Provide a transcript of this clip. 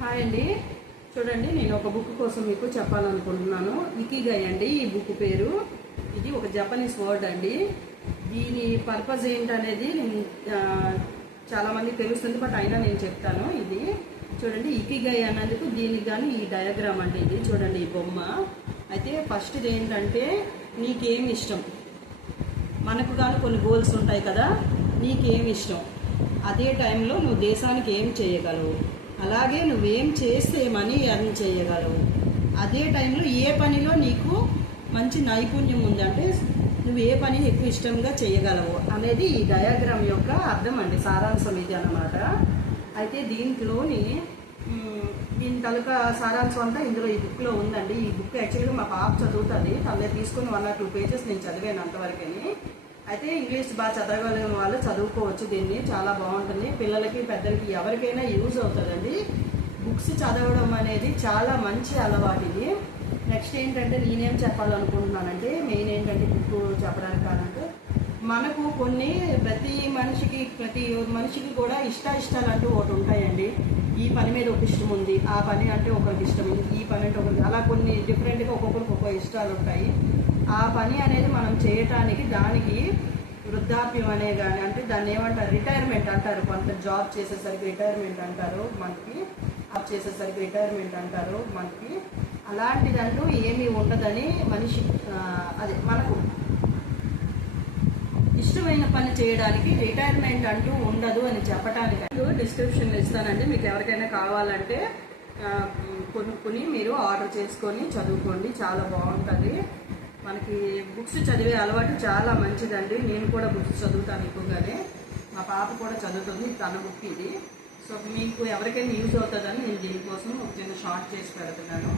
Hi అండి. చూడండి, నేను ఒక బుక్ కోసం మీకు చెప్పాలనుకుంటున్నాను. ఇకిగై అండి ఈ బుక్ పేరు. ఇది ఒక జపనీస్ వర్డ్ అండి. దీని పర్పస్ ఏంటనేది చాలామందికి తెలుస్తుంది, బట్ అయినా నేను చెప్తాను. ఇది చూడండి, ఇకిగై అన్నందుకు దీనికి కానీ ఈ డయాగ్రామ్ అండి. ఇది చూడండి, ఈ బొమ్మ. అయితే ఫస్ట్ ఇది ఏంటంటే, నీకేమి ఇష్టం, మనకు కానీ కొన్ని గోల్స్ ఉంటాయి కదా, నీకేమి ఇష్టం, అదే టైంలో నువ్వు దేశానికి ఏం చేయగలవు, అలాగే నువ్వేం చేస్తే మనీ ఎర్న్ చేయగలవు, అదే టైంలో ఏ పనిలో నీకు మంచి నైపుణ్యం ఉంది, అంటే నువ్వు ఏ పని ఎక్కువ ఇష్టంగా చేయగలవు అనేది ఈ డయాగ్రామ్ యొక్క అర్థం అండి, సారాంశం ఇది అన్నమాట. అయితే దీంట్లోని దీని తలక సారాంశం అంతా ఇందులో ఈ బుక్లో ఉందండి. ఈ బుక్ యాక్చువల్గా మా పాప చదువుతుంది, తనలో తీసుకుని 1 or 2 pages నేను చదివాను అంతవరకని. అయితే ఇంగ్లీష్ బాగా చదవగలిగిన వాళ్ళు చదువుకోవచ్చు దీన్ని, చాలా బాగుంటుంది. పిల్లలకి పెద్దలకి ఎవరికైనా యూజ్ అవుతుందండి. బుక్స్ చదవడం అనేది చాలా మంచి అలవాటు ఇది. నెక్స్ట్ ఏంటంటే, నేనేం చెప్పాలనుకుంటున్నానంటే, మెయిన్ ఏంటంటే బుక్ చెప్పడానికి కాదంటే, మనకు కొన్ని ప్రతి మనిషికి కూడా ఇష్టాలు అంటూ ఒకటి ఉంటాయండి. ఈ పని మీద ఒక ఇష్టం ఉంది, ఆ పని అంటే ఒకరికి ఇష్టం ఉంది, ఈ పని అంటే ఒకరికి, అలా కొన్ని డిఫరెంట్గా ఒక్కొక్కరికి ఒక్కొక్క ఇష్టాలు ఉంటాయి. ఆ పని అనేది మనం చేయటానికి దానికి వృద్ధాప్యం అనే కానీ, అంటే దాన్ని ఏమంటారు, రిటైర్మెంట్ అంటారు. కొంత జాబ్ చేసేసరికి రిటైర్మెంట్ అంటారు మనకి, జాబ్ చేసేసరికి రిటైర్మెంట్ అంటారు మనకి. అలాంటిదంటూ ఏమీ ఉండదని మనిషి, అదే మనకు ఇష్టమైన పని చేయడానికి రిటైర్మెంట్ అంటూ ఉండదు అని చెప్పడానికి డిస్క్రిప్షన్లో ఇస్తానండి. మీకు ఎవరికైనా కావాలంటే కొనుక్కుని మీరు ఆర్డర్ చేసుకొని చదువుకోండి, చాలా బాగుంటుంది. మనకి బుక్స్ చదివే అలవాటు చాలా మంచిదండి. నేను కూడా బుక్స్ చదువుతాను ఎక్కువగానే, మా పాప కూడా చదువుతుంది, తన బుక్ ఇది. సో మీకు ఎవరికైనా యూజ్ అవుతుందని నేను దీనికోసం ఒక చిన్న షార్ట్ చేసి పెడుతున్నాను.